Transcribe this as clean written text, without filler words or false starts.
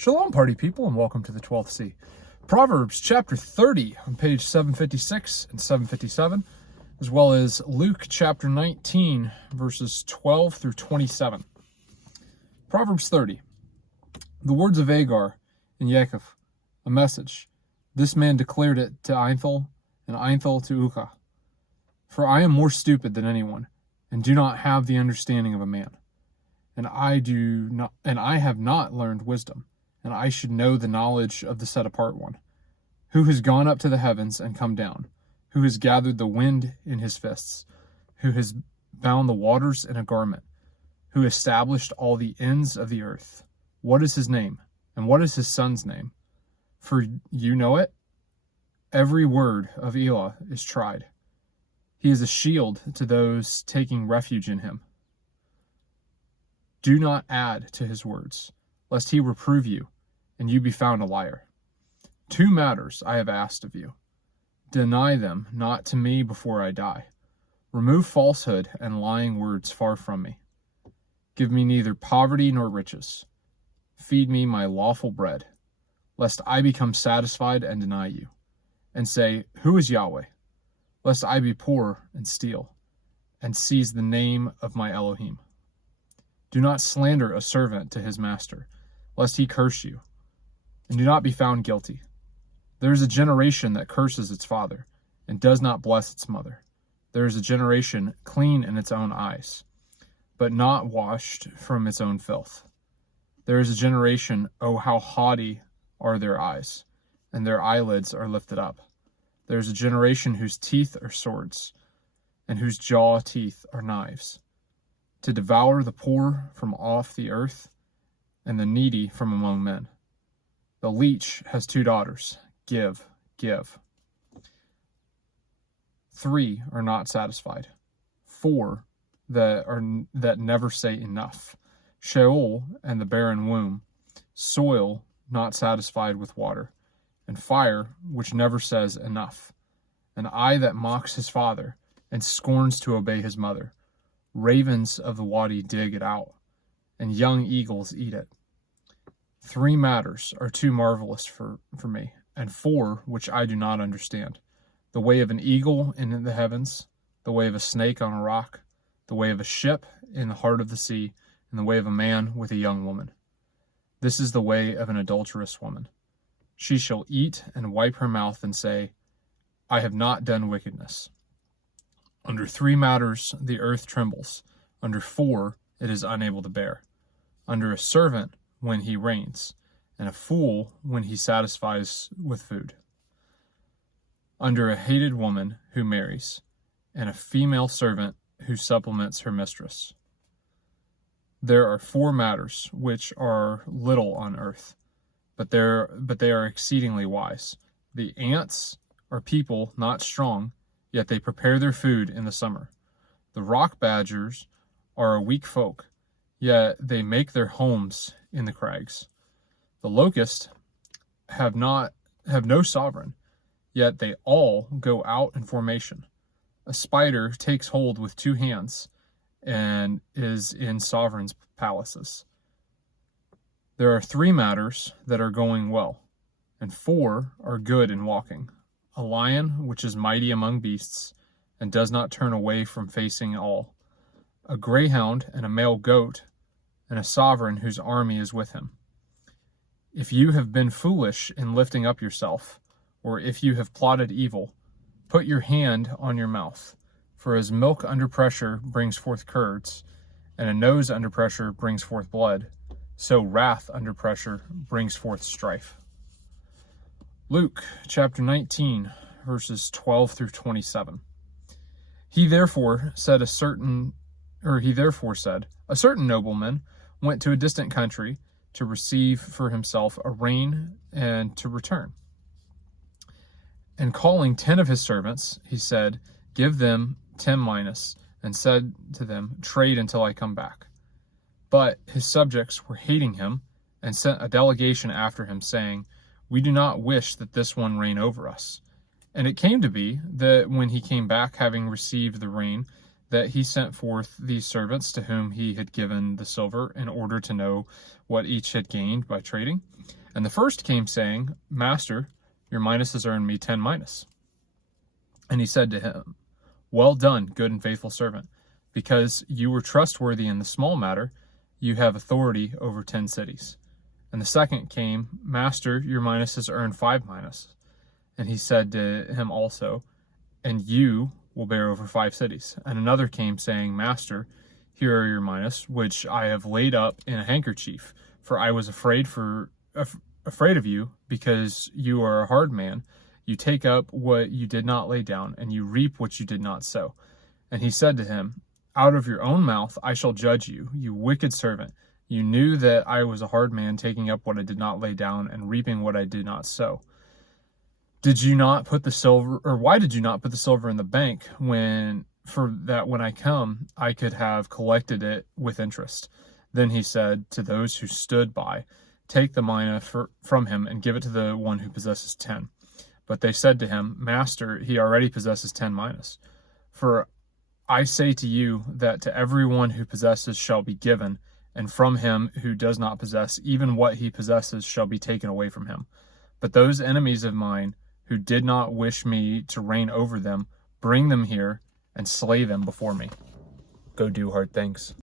Shalom, party people, and welcome to the 12th C. Proverbs Chapter 30 on page 756 and 757, as well as Luke Chapter 19, verses 12 through 27. Proverbs 30. The words of Agar and Yaakov, a message. This man declared it to Einthel, and Einthel to Ukah. For I am more stupid than anyone, and do not have the understanding of a man. And I have not learned wisdom, and I should know the knowledge of the set-apart one. Who has gone up to the heavens and come down? Who has gathered the wind in his fists? Who has bound the waters in a garment? Who established all the ends of the earth? What is his name? And what is his son's name? For you know it. Every word of Elah is tried. He is a shield to those taking refuge in him. Do not add to his words, lest he reprove you, and you be found a liar. 2 matters I have asked of you. Deny them not to me before I die. Remove falsehood and lying words far from me. Give me neither poverty nor riches. Feed me my lawful bread, lest I become satisfied and deny you, and say, Who is Yahweh? Lest I be poor and steal, and seize the name of my Elohim. Do not slander a servant to his master, lest he curse you, and do not be found guilty. There is a generation that curses its father, and does not bless its mother. There is a generation clean in its own eyes, but not washed from its own filth. There is a generation, oh how haughty are their eyes, and their eyelids are lifted up. There is a generation whose teeth are swords, and whose jaw teeth are knives, to devour the poor from off the earth, and the needy from among men. The leech has 2 daughters. Give, give. 3 are not satisfied. 4 that never say enough. Sheol and the barren womb. Soil not satisfied with water. And fire which never says enough. An eye that mocks his father, and scorns to obey his mother. Ravens of the wadi dig it out, and young eagles eat it. 3 matters are too marvelous for me, and 4 which I do not understand. The way of an eagle in the heavens, the way of a snake on a rock, the way of a ship in the heart of the sea, and the way of a man with a young woman. This is the way of an adulterous woman. She shall eat and wipe her mouth and say, I have not done wickedness. Under 3 matters the earth trembles. Under 4 it is unable to bear. Under a servant when he reigns, and a fool when he satisfies with food. Under a hated woman who marries, and a female servant who supplements her mistress. There are 4 matters which are little on earth, but they are exceedingly wise. The ants are people not strong, yet they prepare their food in the summer. The rock badgers are a weak folk, yet they make their homes in the crags. The locusts have no sovereign, yet they all go out in formation. A spider takes hold with 2 hands, and is in sovereigns' palaces. There are 3 matters that are going well, and 4 are good in walking. A lion which is mighty among beasts, and does not turn away from facing all. A greyhound and a male goat, and a sovereign whose army is with him. If you have been foolish in lifting up yourself, or if you have plotted evil, put your hand on your mouth. For as milk under pressure brings forth curds, and a nose under pressure brings forth blood, so wrath under pressure brings forth strife. Luke chapter 19, verses 12 through 27. He therefore said, a certain nobleman went to a distant country to receive for himself a rain and to return. And calling 10 of his servants, he said, Give them 10 minas, and said to them, Trade until I come back. But his subjects were hating him, and sent a delegation after him, saying, We do not wish that this one reign over us. And it came to be that when he came back, having received the rain, that he sent forth these servants to whom he had given the silver in order to know what each had gained by trading. And the first came saying, Master, your minas has earned me 10 minas. And he said to him, Well done, good and faithful servant. Because you were trustworthy in the small matter, you have authority over 10 cities. And the second came, Master, your minas has earned 5 minas. And he said to him also, And you will bear over 5 cities. And another came, saying, Master, here are your minas, which I have laid up in a handkerchief, for I was afraid of you, because you are a hard man. You take up what you did not lay down, and you reap what you did not sow. And he said to him, Out of your own mouth I shall judge you, you wicked servant. You knew that I was a hard man, taking up what I did not lay down, and reaping what I did not sow. Did you not put the silver, or why did you not put the silver in the bank when I come, I could have collected it with interest? Then he said to those who stood by, Take the mina from him and give it to the one who possesses 10. But they said to him, Master, he already possesses 10 minas. For I say to you that to everyone who possesses shall be given, and from him who does not possess, even what he possesses shall be taken away from him. But those enemies of mine who did not wish me to reign over them, bring them here and slay them before me. Go do hard things.